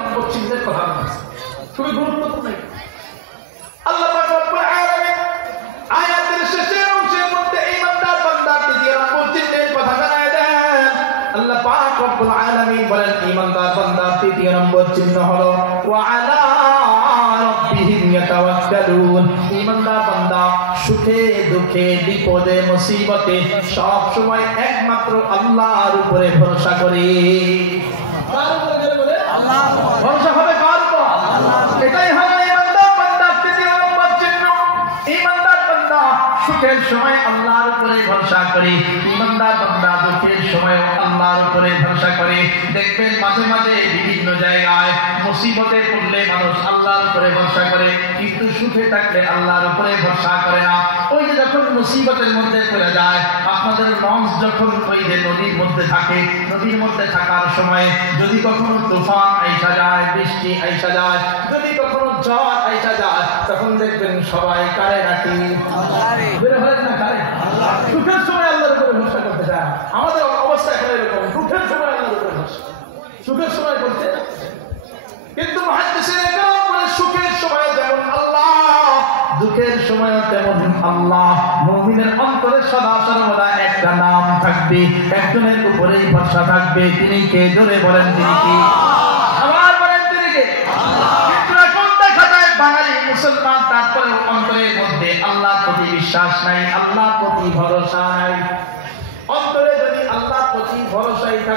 নম্বর চিহ্নের কথা বলছে, খুবই গুরুত্বপূর্ণ। আল্লাহ পাক রব্বুল আলামিন আয়াতের শেষের অংশের মধ্যে ঈমানদার বান্দার তৃতীয় নম্বর চিহ্নের কথা জানায় দেন। আল্লাহ পাক রব্বুল আলামিন বলেন ঈমানদার বান্দার তৃতীয় নম্বর চিহ্ন হলো ওয়া আলা রাব্বিহিম ইয়াতাওয়াক্কালুন। ঈমানদার বান্দা সুখে দুঃখে বিপদে মুসিবতে সব সময় একমাত্র আল্লাহর উপরে ভরসা করে। কার উপরে বলে? আল্লাহ। ভরসা হবে কার উপর? আল্লাহ। এটাই হলো ঈমানদার বান্দার তৃতীয় নম্বর চিহ্ন। ঈমানদার বান্দা সুখের সময় আল্লাহর উপরে ভরসা করে, ঈমানদার বান্দা দুঃখের সময় আল্লাহর উপরে ভরসা করে। দেখবেন মাঝে মাঝে বিভিন্ন জায়গায় মুসিবতে পড়লে মানুষ আল্লাহর উপরে ভরসা করে, কিন্তু সুখে থাকলে আল্লাহর উপরে ভরসা করে না। ওই যে যখন মুসিবতের মধ্যে পড়ে যায়, আপনাদের লঞ্চ যখন ওই যে নদীর মধ্যে থাকে, নদীর মধ্যে থাকার সময় যদি কখনো তুফান আইসা যায়, বৃষ্টি আইসা যায়, যদি কখনো ঝড় আইসা যায়, তখন দেখবেন সবাই কারে রাখি না কারে। সুখের সময় আল্লাহর উপরে ভরসা করতে চায়। আমাদের অবস্থা এখন এরকম, সুখের সময় আল্লাহর উপরে ভরসা, সুখের সময় করতে। কিন্তু মুহাদ্দিসিনে কেরাম বলে সুখের সময় যেমন আল্লাহ, দুঃখের সময় তেমন আল্লাহ। মুমিনের অন্তরে সদা সর্বদা একটা নাম থাকবে, একজনের উপরেই ভরসা থাকবে। তিনি কে? জোরে বলেন তিনি কি? আবার বলেন তিনি কে? আল্লাহ। কিন্তু এখন দেখা যায় বাঙালি মুসলমান তারপরে অন্তরের মধ্যে আল্লাহর প্রতি বিশ্বাস নাই, আল্লাহর প্রতি ভরসা নাই। অন্তরে যদি আল্লাহর প্রতি ভরসাই থাকে